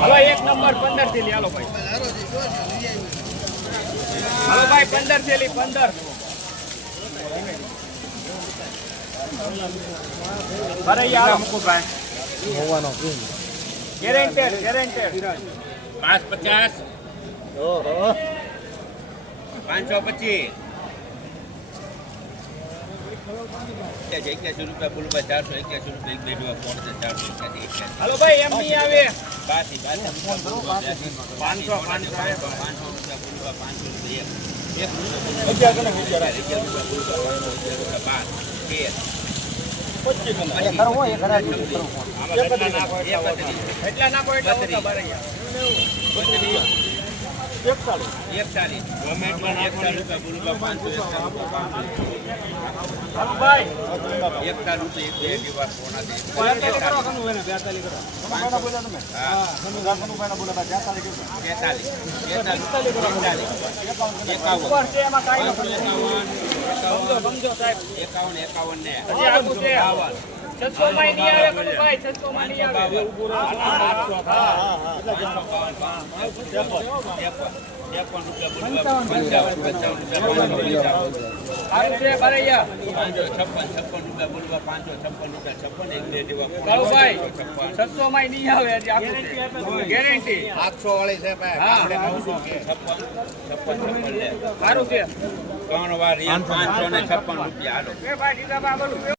હાલો એક નંબર 15 થેલી હાલો ભાઈ. હાલો ભાઈ 15 થેલી 15. ભરાઈ આલો મુકુભાઈ. હોવાનો ગેરેન્ટેડ 550. ઓહો 525. 81 રૂપિયા ફૂલ પર 481 રૂપિયા એક બેડવા ફોન છે 481. હાલો ભાઈ એમ નહીં આવે. બાતી 500 રૂપિયા ફૂલ પર 500 રૂપિયા એક એટલા નાખો એટલા ભરાઈ 41 ગવર્મેન્ટ 41 રૂપિયા ફૂલ પર 600 માં નહીં આવે ભાઈ 600 માં નહીં આવે. 600 માં નહીં આવે ગેરંટી 800 વાળી છે ભાઈ. આપણે 900 કે 56 સારું છે 3 વાર 556 રૂપિયા. હાલો ભાઈ